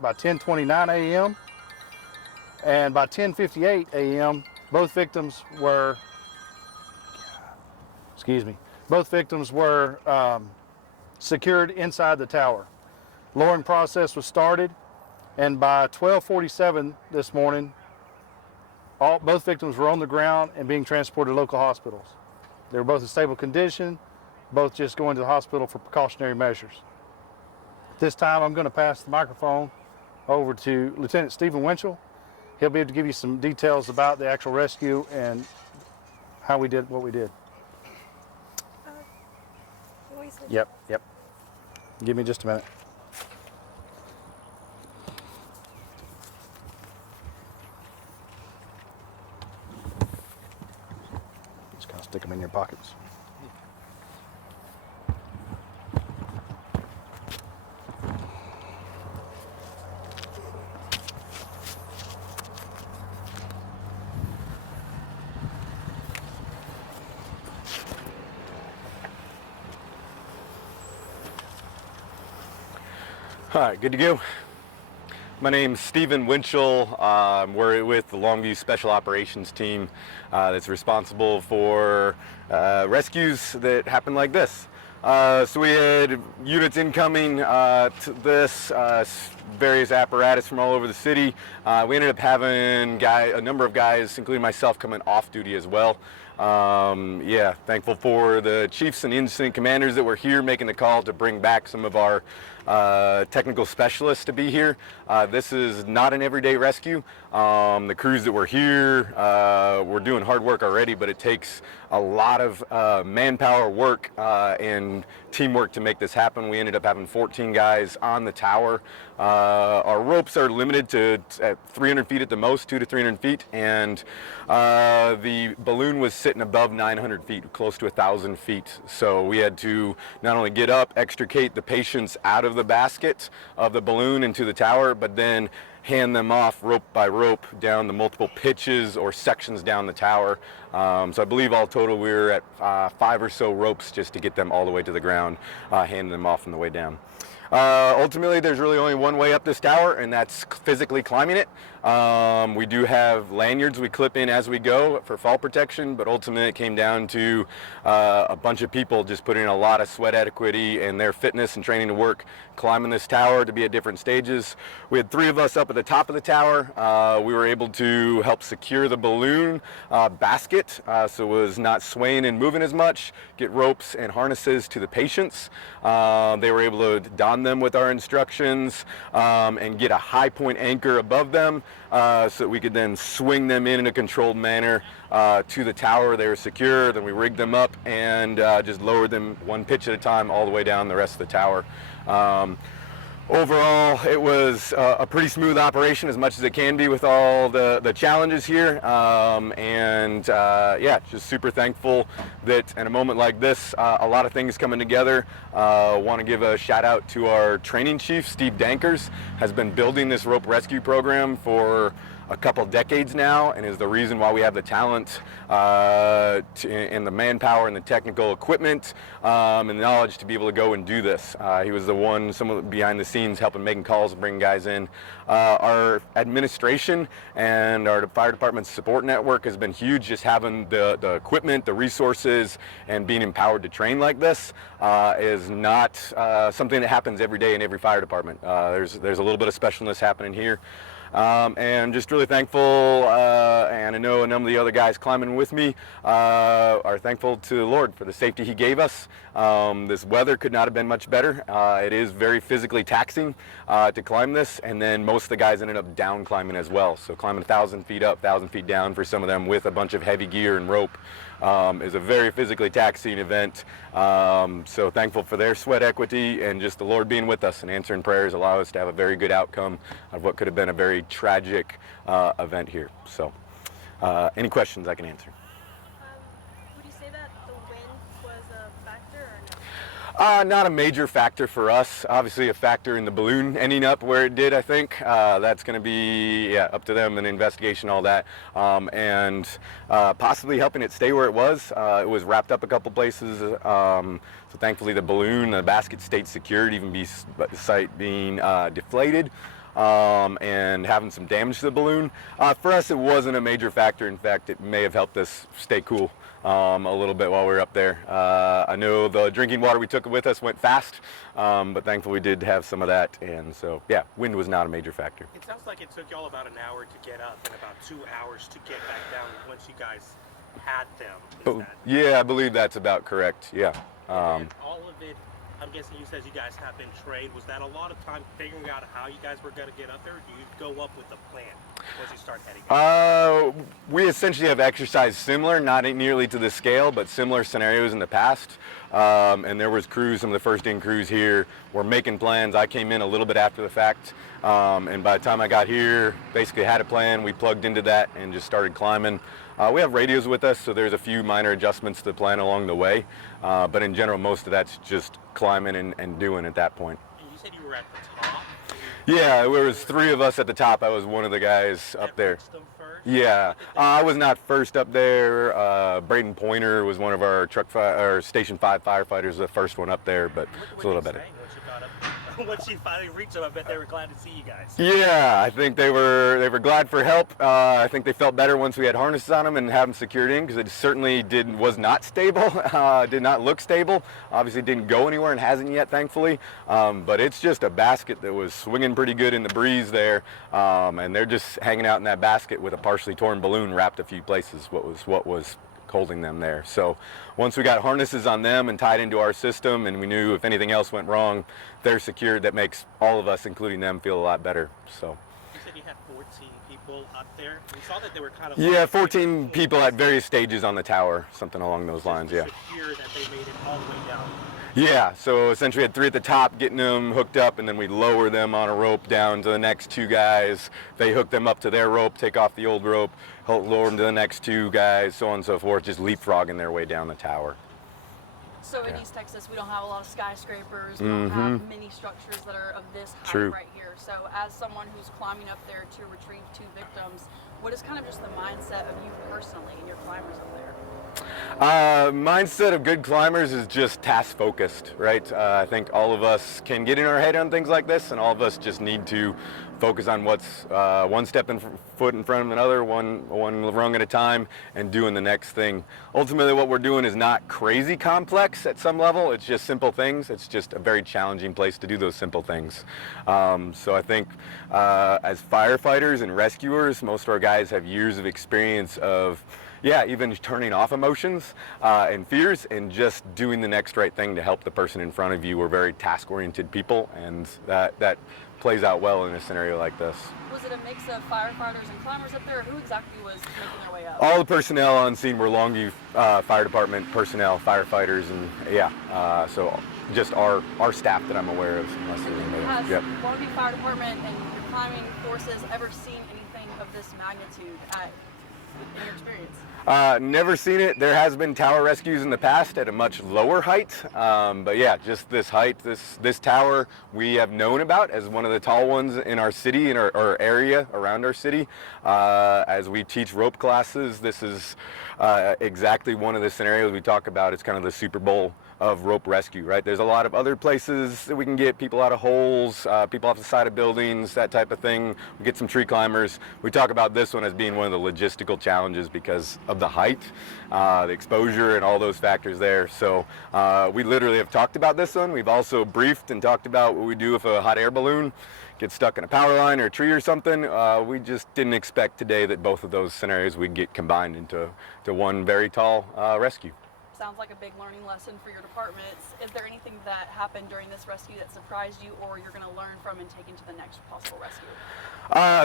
by 10:29 a.m. and by 10:58 a.m. both victims were secured inside the tower. Lowering process was started, and by 12:47 this morning, both victims were on the ground and being transported to local hospitals. They were both in stable condition, both just going to the hospital for precautionary measures. At this time, I'm going to pass the microphone over to Lieutenant Stephen Winchell. He'll be able to give you some details about the actual rescue and how we did what we did. Yep. Give me just a minute. Just kind of stick them in your pockets. All right, good to go. My name's Stephen Winchell. We're with the Longview Special Operations Team that's responsible for rescues that happen like this. So we had units incoming to this, various apparatus from all over the city. We ended up having a number of guys, including myself, coming off duty as well. Thankful for the chiefs and incident commanders that were here making the call to bring back some of our technical specialists to be here. This is not an everyday rescue. The crews that were here were doing hard work already, but it takes a lot of manpower work and teamwork to make this happen. We ended up having 14 guys on the tower. Our ropes are limited to at 300 feet at the most, 200 to 300 feet, and the balloon was sitting above 900 feet, close to 1,000 feet. So we had to not only get up, extricate the patients out of the basket of the balloon into the tower, but then hand them off rope by rope down the multiple pitches or sections down the tower. So I believe all total we were at 5 or so ropes just to get them all the way to the ground, handing them off on the way down. Ultimately, there's really only one way up this tower, and that's physically climbing it. We do have lanyards we clip in as we go for fall protection, but ultimately it came down to a bunch of people just putting in a lot of sweat equity and their fitness and training to work climbing this tower to be at different stages. We had 3 of us up at the top of the tower. We were able to help secure the balloon basket so it was not swaying and moving as much, get ropes and harnesses to the patients. They were able to don them with our instructions and get a high point anchor above them so that we could then swing them in a controlled manner to the tower. They were secure. Then we rigged them up and just lowered them one pitch at a time all the way down the rest of the tower. Overall, it was a pretty smooth operation, as much as it can be with all the challenges here. Just super thankful that in a moment like this, a lot of things coming together. Want to give a shout out to our training chief, Steve Dankers, has been building this rope rescue program for a couple decades now, and is the reason why we have the talent and the manpower and the technical equipment and the knowledge to be able to go and do this. He was the one, someone behind the scenes, helping making calls and bringing guys in. Our administration and our fire department's support network has been huge. Just having the equipment, the resources, and being empowered to train like this is not something that happens every day in every fire department. There's a little bit of specialness happening here. And just really thankful, and I know a number of the other guys climbing with me are thankful to the Lord for the safety He gave us. This weather could not have been much better. It is very physically taxing to climb this, and then most of the guys ended up down climbing as well. So climbing 1,000 feet up, 1,000 feet down for some of them with a bunch of heavy gear and rope is a very physically taxing event. So thankful for their sweat equity and just the Lord being with us and answering prayers allow us to have a very good outcome of what could have been a very tragic event here. So any questions I can answer? Would you say that the wind was a factor or no? Not a major factor for us. Obviously a factor in the balloon ending up where it did, I think. That's going to be up to them and investigation, all that. And possibly helping it stay where it was. It was wrapped up a couple places. So thankfully the balloon, the basket stayed secured, even despite being deflated. and having some damage to the balloon. For us, it wasn't a major factor. In fact, it may have helped us stay cool a little bit while we were up there. I know the drinking water we took with us went fast, but thankfully we did have some of that, and so yeah, wind was not a major factor. It sounds like it took y'all about an hour to get up and about 2 hours to get back down once you guys had them. Yeah, I believe that's about correct. Yeah. And all of it, I'm guessing you said you guys have been trained. Was that a lot of time figuring out how you guys were going to get up there? Or do you go up with a plan once you start heading up? We essentially have exercised similar, not nearly to the scale, but similar scenarios in the past. And there was crews, some of the first in crews here were making plans. I came in a little bit after the fact. And by the time I got here, basically had a plan. We plugged into that and just started climbing. We have radios with us, so there's a few minor adjustments to the plan along the way. But in general, most of that's just climbing and doing at that point. And you said you were at the top? Yeah, there was 3 of us at the top. I was one of the guys up there. Them first? Yeah, I was not first up there. Braden Pointer was one of our Station 5 firefighters, the first one up there, but it's a little better. Once you finally reached them, I bet they were glad to see you guys. Yeah, I think they were glad for help. I think they felt better once we had harnesses on them and had them secured in, because it certainly was not stable, did not look stable. Obviously didn't go anywhere and hasn't yet, thankfully. But it's just a basket that was swinging pretty good in the breeze there, and they're just hanging out in that basket with a partially torn balloon wrapped a few places. What was holding them there. So once we got harnesses on them and tied into our system, and we knew if anything else went wrong, they're secured, that makes all of us, including them, feel a lot better. So you said you had 14 people up there. We saw that they were kind of 14 people at various stages on the tower, something along those lines. Yeah. Secure that they made it all the way down. Yeah, so essentially we had 3 at the top getting them hooked up, and then we lower them on a rope down to the next 2 guys. They hook them up to their rope, take off the old rope, lower them to the next 2 guys, so on and so forth, just leapfrogging their way down the tower. So in East Texas, we don't have a lot of skyscrapers. We don't have many structures that are of this height right here. So as someone who's climbing up there to retrieve 2 victims, what is kind of just the mindset of you personally and your climbers up there? Mindset of good climbers is just task focused, right? I think all of us can get in our head on things like this, and all of us just need to focus on what's one foot in front of another, one rung at a time, and doing the next thing. Ultimately, what we're doing is not crazy complex at some level. It's just simple things. It's just a very challenging place to do those simple things. So I think as firefighters and rescuers, most of our guys have years of experience of even turning off emotions and fears and just doing the next right thing to help the person in front of you. We're very task-oriented people, and that plays out well in a scenario like this. Was it a mix of firefighters and climbers up there? Who exactly was making their way up? All the personnel on scene were Longview Fire Department personnel, firefighters, and so just our staff that I'm aware of. Has Longview Fire Department and your climbing forces ever seen anything of this magnitude in your experience? Never seen it. There has been tower rescues in the past at a much lower height, but yeah, just this height, this tower we have known about as one of the tall ones in our city, in our area around our city. As we teach rope classes, this is exactly one of the scenarios we talk about. It's kind of the Super Bowl of rope rescue, right? There's a lot of other places that we can get people out of holes, people off the side of buildings, that type of thing. We get some tree climbers. We talk about this one as being one of the logistical challenges because of the height, the exposure, and all those factors there. So we literally have talked about this one. We've also briefed and talked about what we do if a hot air balloon gets stuck in a power line or a tree or something. We just didn't expect today that both of those scenarios would get combined into one very tall rescue. Sounds like a big learning lesson for your departments. Is there anything that happened during this rescue that surprised you, or you're going to learn from and take into the next possible rescue?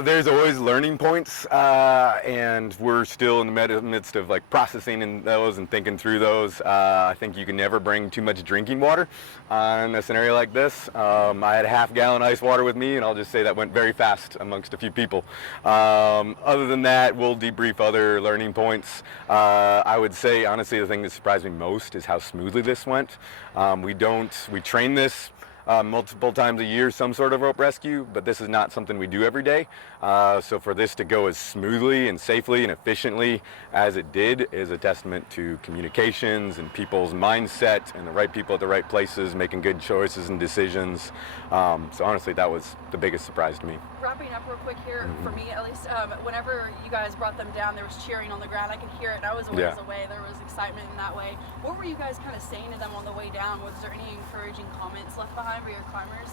There's always learning points, and we're still in the midst of processing those and thinking through those. I think you can never bring too much drinking water in a scenario like this. I had a half-gallon ice water with me, and I'll just say that went very fast amongst a few people. Other than that, we'll debrief other learning points. I would say, honestly, the thing that surprised me most is how smoothly this went. We train this multiple times a year, some sort of rope rescue, but this is not something we do every day. So for this to go as smoothly and safely and efficiently as it did is a testament to communications and people's mindset and the right people at the right places making good choices and decisions. So honestly, that was the biggest surprise to me. Wrapping up real quick here, for me at least, whenever you guys brought them down, there was cheering on the ground. I could hear it, and I was a ways away. There was excitement in that way. What were you guys kind of saying to them on the way down? Was there any encouraging comments left behind for your climbers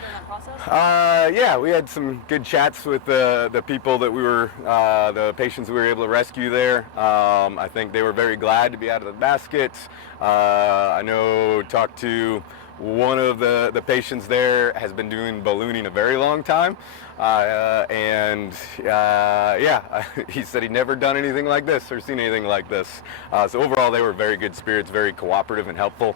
during that process? Yeah, we had some good chats with the people that we were, the patients we were able to rescue there. I think they were very glad to be out of the basket. I know, talked to one of the patients there, has been doing ballooning a very long time. Yeah, he said he'd never done anything like this or seen anything like this. So overall, they were very good spirits, very cooperative and helpful.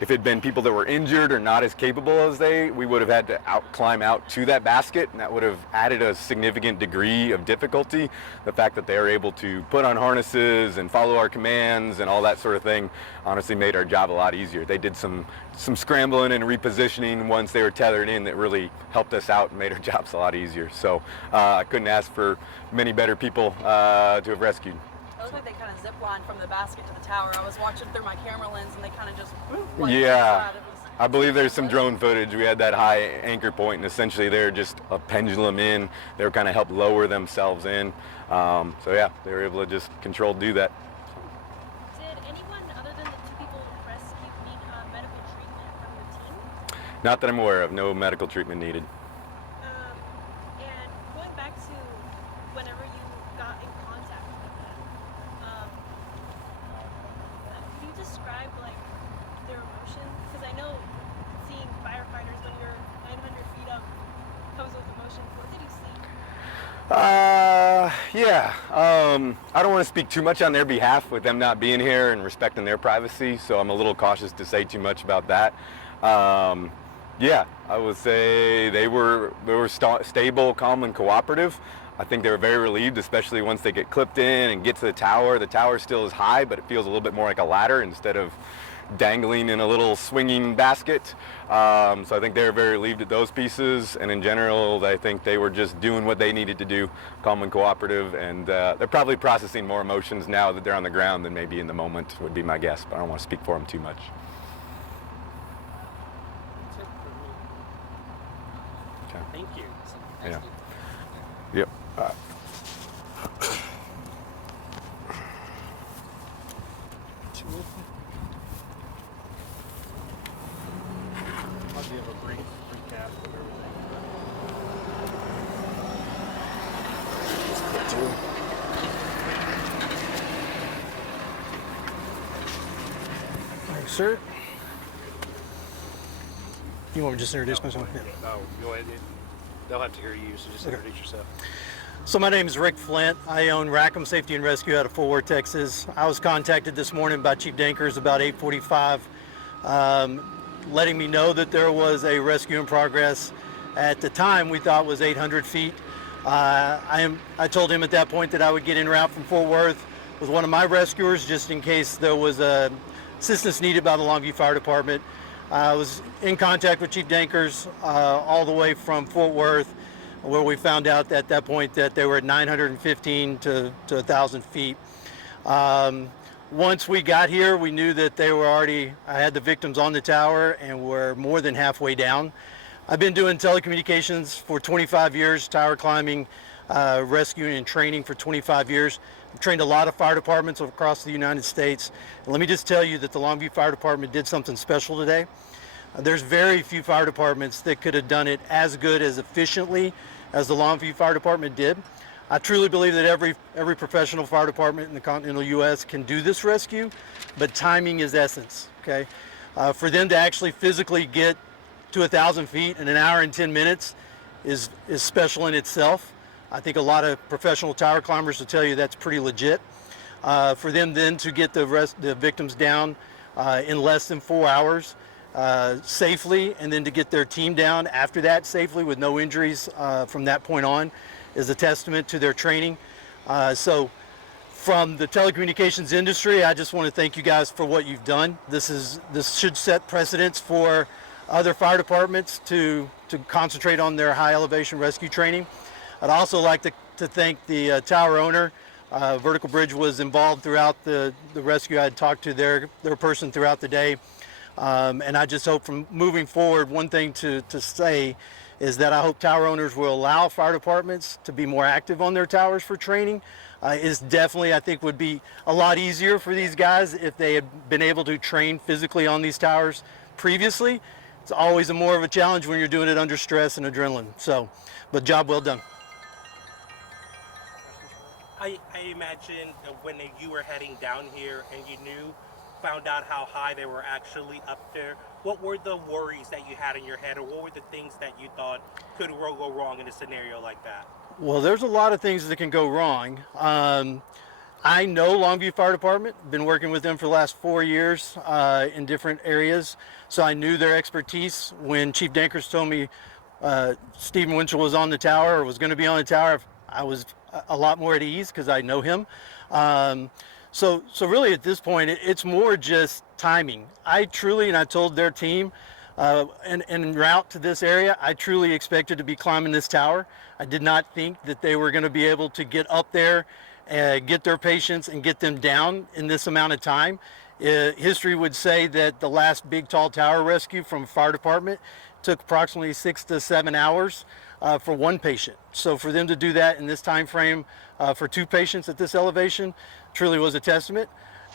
If it had been people that were injured or not as capable as we would have had to climb out to that basket, and that would have added a significant degree of difficulty. The fact that they were able to put on harnesses and follow our commands and all that sort of thing honestly made our job a lot easier. They did some scrambling and repositioning once they were tethered in that really helped us out and made our jobs a lot easier. So I couldn't ask for many better people to have rescued. It looked like they kind of zip-lined from the basket to the tower. I was watching through my camera lens, and they kind of just yeah. I believe there's some drone footage. We had that high anchor point, and essentially they're just a pendulum in. They were kind of helped lower themselves in. So yeah, they were able to just do that. Did anyone other than the two people rescued need medical treatment from the team? Not that I'm aware of. No medical treatment needed. And going back to whenever you got in contact with them, can you describe like their emotions? Because I know seeing firefighters when you're 900 feet up comes with emotions. What did you see? Yeah. I don't want to speak too much on their behalf with them not being here and respecting their privacy, so I'm a little cautious to say too much about that. Yeah, I would say they were stable, calm, and cooperative. I think they were very relieved, especially once they get clipped in and get to the tower. The tower still is high, but it feels a little bit more like a ladder instead of dangling in a little swinging basket. So I think they were very relieved at those pieces, and in general, I think they were just doing what they needed to do, calm and cooperative, and they're probably processing more emotions now that they're on the ground than maybe in the moment, would be my guess, but I don't want to speak for them too much. Thank you. Yeah. Yep. I'll give a brief recap of everything. Thanks, sir. You want me to just introduce myself? Yeah. No, go ahead. They'll have to hear you, so just introduce yourself. So my name is Rick Flint. I own Rackham Safety and Rescue out of Fort Worth, Texas. I was contacted this morning by Chief Dankers about 8:45, letting me know that there was a rescue in progress. At the time, we thought was 800 feet. I told him at that point that I would get en route from Fort Worth with one of my rescuers, just in case there was assistance needed by the Longview Fire Department. I was in contact with Chief Dankers all the way from Fort Worth, where we found out at that point that they were at 915 to 1,000 feet. Once we got here, we knew that I had the victims on the tower and were more than halfway down. I've been doing telecommunications for 25 years, tower climbing, rescuing and training for 25 years. I've trained a lot of fire departments across the United States. And let me just tell you that the Longview Fire Department did something special today. There's very few fire departments that could have done it as good, as efficiently as the Longview Fire Department did. I truly believe that every professional fire department in the continental U.S. can do this rescue, but timing is essence, okay? For them to actually physically get to 1,000 feet in an hour and 10 minutes is special in itself. I think a lot of professional tower climbers will tell you that's pretty legit. For them then to get the victims down in less than 4 hours safely, and then to get their team down after that safely with no injuries from that point on is a testament to their training. So from the telecommunications industry, I just want to thank you guys for what you've done. This should set precedents for other fire departments to concentrate on their high elevation rescue training. I'd also like to thank the tower owner. Vertical Bridge was involved throughout the rescue. I had talked to their person throughout the day. And I just hope from moving forward, one thing to say is that I hope tower owners will allow fire departments to be more active on their towers for training. It's definitely, I think, would be a lot easier for these guys if they had been able to train physically on these towers previously. It's always more of a challenge when you're doing it under stress and adrenaline. So, but job well done. I imagine that when you were heading down here and you found out how high they were actually up there, what were the worries that you had in your head, or what were the things that you thought could go wrong in a scenario like that? Well, there's a lot of things that can go wrong. I know Longview Fire Department, been working with them for the last 4 years in different areas, so I knew their expertise. When Chief Dankers told me Stephen Winchell was on the tower or was going to be on the tower, I was a lot more at ease because I know him. So really at this point, it's more just timing. I truly, and I told their team, en route to this area, I truly expected to be climbing this tower. I did not think that they were going to be able to get up there, get their patients and get them down in this amount of time. History would say that the last big tall tower rescue from a fire department took approximately 6 to 7 hours for one patient. So for them to do that in this time frame for 2 patients at this elevation truly was a testament.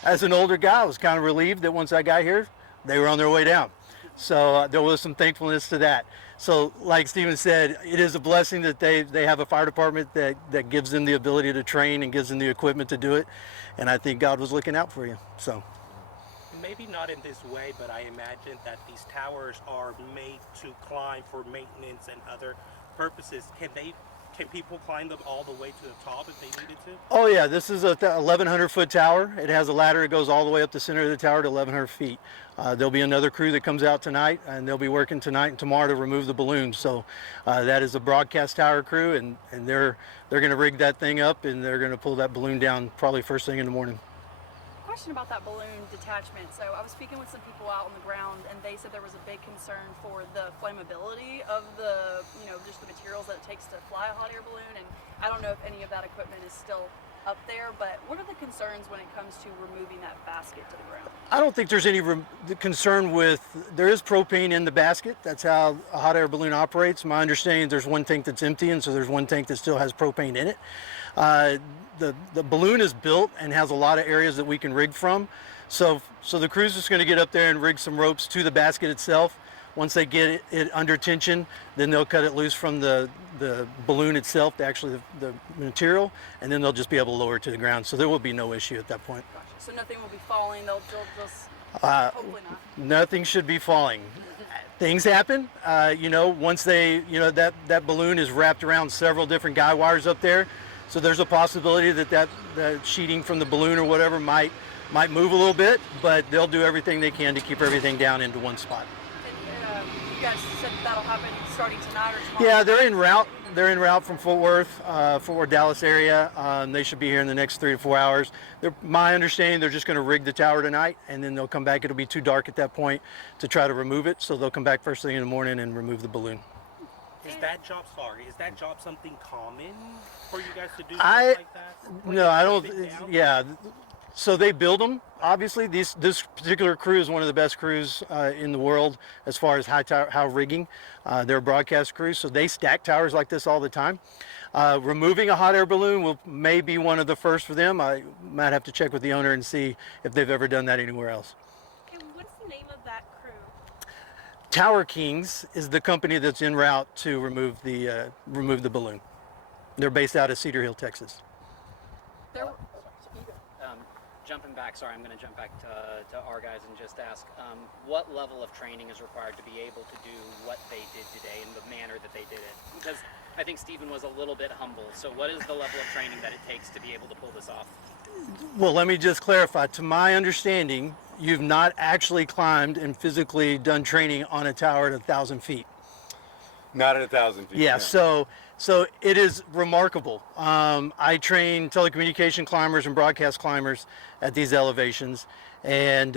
As an older guy, I was kind of relieved that once I got here, they were on their way down. So there was some thankfulness to that. So like Stephen said, it is a blessing that they have a fire department that gives them the ability to train and gives them the equipment to do it. And I think God was looking out for you. So. Maybe not in this way, but I imagine that these towers are made to climb for maintenance and other purposes. Can people climb them all the way to the top if they needed to? Oh yeah, this is a 1,100 foot tower. It has a ladder that goes all the way up the center of the tower to 1,100 feet. There'll be another crew that comes out tonight, and they'll be working tonight and tomorrow to remove the balloons. So that is a broadcast tower crew, and they're going to rig that thing up, and they're going to pull that balloon down probably first thing in the morning. Question about that balloon detachment. So I was speaking with some people out on the ground, and they said there was a big concern for the flammability of the, just the materials that it takes to fly a hot air balloon. And I don't know if any of that equipment is still up there, but what are the concerns when it comes to removing that basket to the ground? I don't think there's any concern with, there is propane in the basket. That's how a hot air balloon operates. My understanding, there's one tank that's empty, and so there's one tank that still has propane in it. The balloon is built and has a lot of areas that we can rig from. So the crew's just going to get up there and rig some ropes to the basket itself. Once they get it under tension, then they'll cut it loose from the balloon itself, the material, and then they'll just be able to lower it to the ground. So there will be no issue at that point. Gotcha. So nothing will be falling. They'll just hopefully not. Nothing should be falling. Things happen. Once they, that balloon is wrapped around several different guy wires up there. So there's a possibility that sheeting from the balloon or whatever might move a little bit, but they'll do everything they can to keep everything down into one spot. And you guys said that'll happen starting tonight or tomorrow? Yeah, they're en route. They're en route from Fort Worth, Dallas area. They should be here in the next 3 to 4 hours. My understanding, they're just going to rig the tower tonight, and then they'll come back. It'll be too dark at that point to try to remove it, so they'll come back first thing in the morning and remove the balloon. Is that job something common for you guys to do like that? No, I don't. Yeah, so they build them. Obviously, this particular crew is one of the best crews in the world as far as high rigging. They're a broadcast crew, so they stack towers like this all the time. Removing a hot air balloon may be one of the first for them. I might have to check with the owner and see if they've ever done that anywhere else. Okay, what's the name of that crew? Tower Kings is the company that's en route to remove the balloon. They're based out of Cedar Hill, Texas. Jumping back, sorry, I'm going to jump back to our guys and just ask, what level of training is required to be able to do what they did today in the manner that they did it? Because I think Stephen was a little bit humble. So what is the level of training that it takes to be able to pull this off? Well, let me just clarify. To my understanding, you've not actually climbed and physically done training on a tower at 1,000 feet. Not at 1,000 feet. Yeah, no. So it is remarkable. I train telecommunication climbers and broadcast climbers at these elevations, and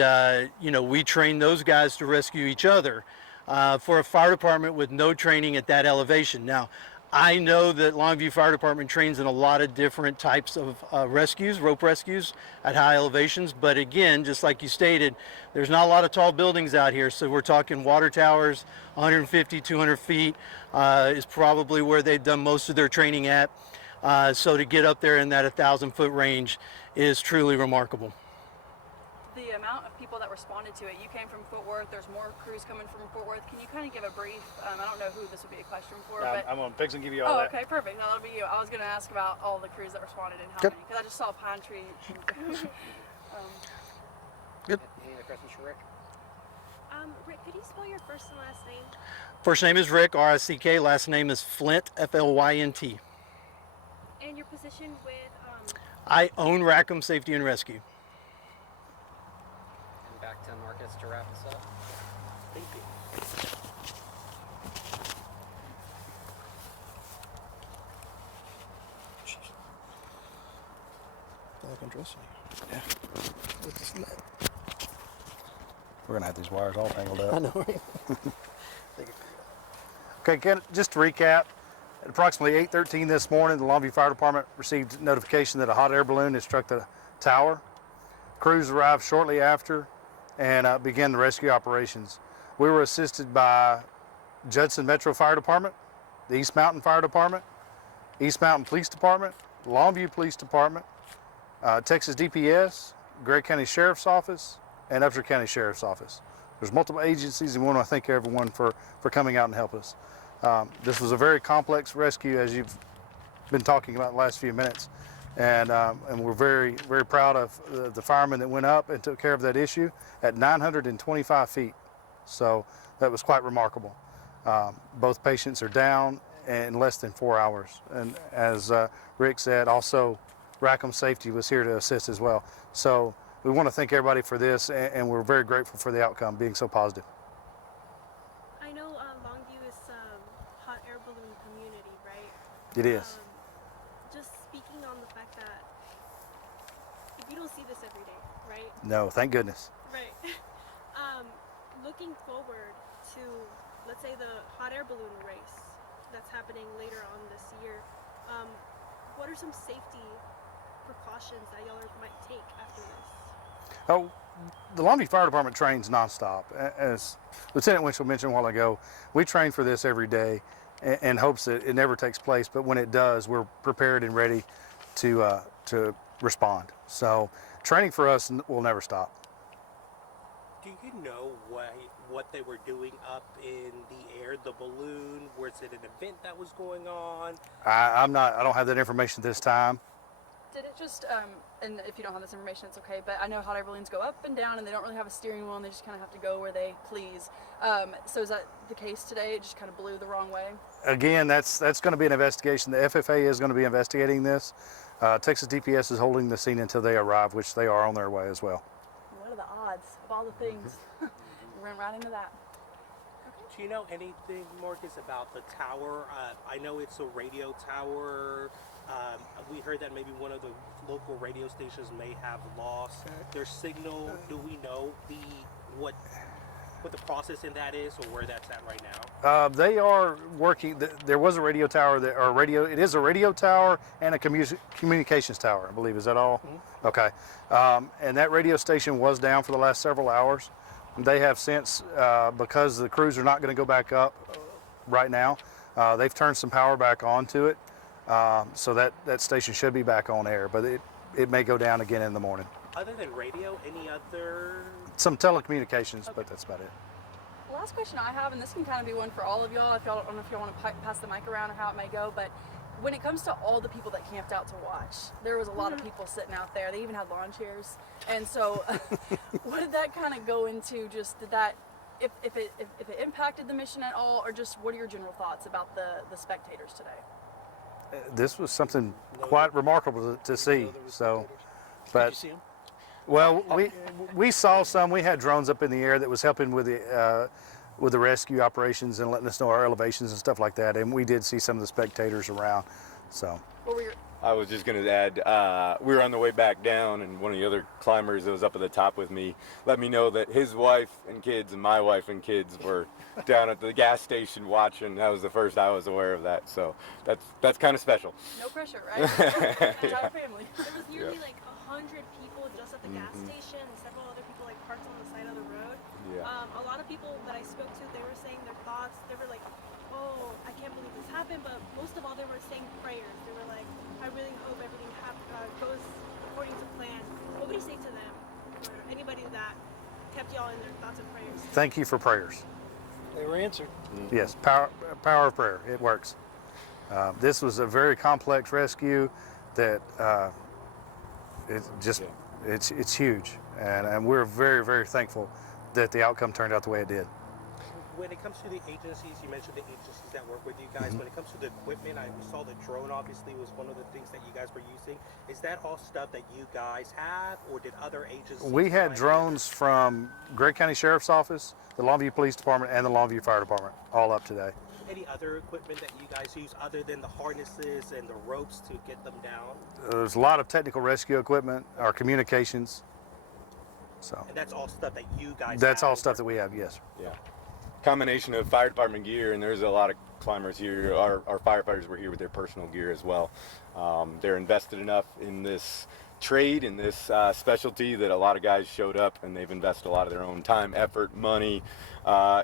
we train those guys to rescue each other. for a fire department with no training at that elevation. Now, I know that Longview Fire Department trains in a lot of different types of rescues, rope rescues at high elevations. But again, just like you stated, there's not a lot of tall buildings out here. So we're talking water towers, 150, 200 feet is probably where they've done most of their training at. So to get up there in that 1,000-foot range is truly remarkable. The amount of people that responded to it, you came from Fort Worth, there's more crews coming from Fort Worth. Can you kind of give a brief, I don't know who this would be a question for, but... I'm going to fix and give you all that. Okay, perfect. That'll be you. I was going to ask about all the crews that responded and how many, because I just saw Pine Tree. Good. Any other questions for Rick? Rick, could you spell your first and last name? First name is Rick, R-I-C-K. Last name is Flint, F-L-Y-N-T. And your position with... I own Rackham Safety and Rescue. And back to Marcus to wrap us up. Thank you. Yeah. We're going to have these wires all tangled up. I know, right? Okay, just to recap, at approximately 8:13 this morning, the Longview Fire Department received notification that a hot air balloon had struck the tower. Crews arrived shortly after and began the rescue operations. We were assisted by Judson Metro Fire Department, the East Mountain Fire Department, East Mountain Police Department, Longview Police Department, Texas DPS, Gregg County Sheriff's Office, and Upshur County Sheriff's Office. There's multiple agencies, and we want to thank everyone for coming out and helping us. This was a very complex rescue, as you've been talking about the last few minutes, and we're very, very proud of the firemen that went up and took care of that issue at 925 feet. So that was quite remarkable. Both patients are down in less than 4 hours, and as Rick said, also Rackham Safety was here to assist as well. So we want to thank everybody for this, and we're very grateful for the outcome being so positive. I know Longview is hot air balloon community, right? It is. Just speaking on the fact that you don't see this every day, right? No, thank goodness. Right. Looking forward to, let's say, the hot air balloon race that's happening later on this year, what are some safety precautions that y'all might take after this? Oh, the Longview Fire Department trains nonstop. As Lieutenant Winchell mentioned a while ago, we train for this every day in hopes that it never takes place, but when it does, we're prepared and ready to respond. So training for us will never stop. Do you know what they were doing up in the air, the balloon? Was it an event that was going on? I don't have that information this time. Did it just, and if you don't have this information, it's okay, but I know hot air balloons go up and down and they don't really have a steering wheel and they just kind of have to go where they please. So is that the case today? It just kind of blew the wrong way? Again, that's going to be an investigation. The FFA is going to be investigating this. Texas DPS is holding the scene until they arrive, which they are on their way as well. What are the odds of all the things? We went right into that. Do you know anything, Marcus, about the tower? I know it's a radio tower. We heard that maybe one of the local radio stations may have lost their signal. Do we know what the process in that is, or where that's at right now? They are working. There was a radio tower, it is a radio tower and a communications tower, I believe. Is that all? Mm-hmm. Okay. And that radio station was down for the last several hours. They have since, because the crews are not going to go back up right now, they've turned some power back onto it. So that station should be back on air, but it may go down again in the morning. Other than radio, any other? Some telecommunications, okay. But that's about it. Last question I have, and this can kind of be one for all of y'all, I don't know if y'all want to pass the mic around or how it may go, but when it comes to all the people that camped out to watch, there was a lot of people sitting out there. They even had lawn chairs. And so what did that kind of go into? Just did that, if it impacted the mission at all, or just what are your general thoughts about the spectators today? This was something quite remarkable to see. So, but Did you see them? Well, we saw some. We had drones up in the air that was helping with the rescue operations and letting us know our elevations and stuff like that. And we did see some of the spectators around. So. What were your? I was just going to add, we were on the way back down, and one of the other climbers that was up at the top with me let me know that his wife and kids and my wife and kids were down at the gas station watching. That was the first I was aware of that, so that's kind of special. No pressure, right? It's our family. There was nearly like 100 people just at the gas station, and several other people like parked on the side of the road. Yeah. A lot of people that I spoke to, they were saying their thoughts. They were like, "Oh, I can't believe this happened," but most of all, they were saying prayers. They were like, "I really hope everything goes according to plan." What would you say to them, or anybody that kept y'all in their thoughts and prayers? Thank you for prayers. They were answered. Yes, power of prayer. It works. This was a very complex rescue that it's huge, and we're very, very thankful that the outcome turned out the way it did. When it comes to the agencies, you mentioned the agencies that work with you guys. When it comes to the equipment, I saw the drone obviously was one of the things that you guys were using. Is that all stuff that you guys have, or did other agencies? We had provide drones from Gregg County Sheriff's Office, the Longview Police Department, and the Longview Fire Department, all up today. any other equipment that you guys use other than the harnesses and the ropes to get them down? There's a lot of technical rescue equipment, our communications. So And that's all stuff that you guys that's have. all stuff that we have, yes. Yeah. Combination of fire department gear, and there's a lot of climbers here. Our firefighters were here with their personal gear as well. They're invested enough in this trade, in this specialty, that a lot of guys showed up and they've invested a lot of their own time, effort, money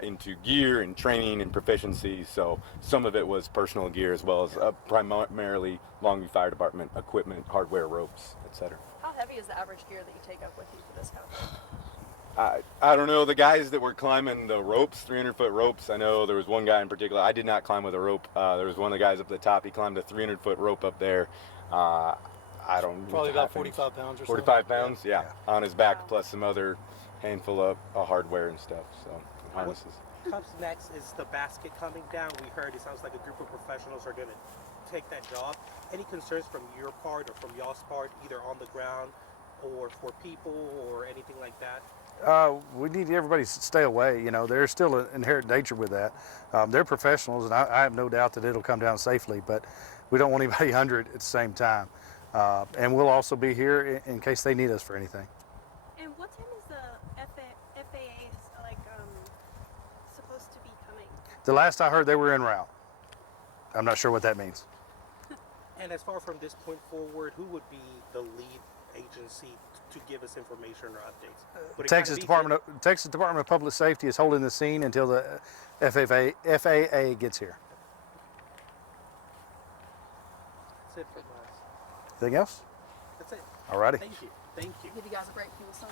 into gear and training and proficiency. So some of it was personal gear as well as primarily Longview Fire Department equipment, hardware, ropes, etc. How heavy is the average gear that you take up with you for this kind of thing? I don't know, the guys that were climbing the ropes, 300-foot ropes, I know there was one guy in particular. I did not climb with a rope. There was one of the guys up at the top. He climbed a 300-foot rope up there. I don't Probably about 45 pounds or so. 45 pounds, yeah, on his back, plus some other handful of hardware and stuff, so harnesses. What comes next is the basket coming down. We heard it sounds like a group of professionals are going to take that job. Any concerns from your part or from y'all's part, either on the ground or for people or anything like that? We need everybody to stay away. You know, there's still an inherent danger with that. They're professionals, and I have no doubt that it'll come down safely, but we don't want anybody under it at the same time. And we'll also be here in case they need us for anything. And what time is the FAA supposed to be coming? The last I heard, they were en route. I'm not sure what that means. And as far from this point forward, who would be the lead agency to give us information or updates? Would it Texas kinda be Department of Public Safety is holding the scene until the FAA gets here. That's it for us. Anything else? That's it. All righty. Thank you. Thank you. Give you guys a break from the sun.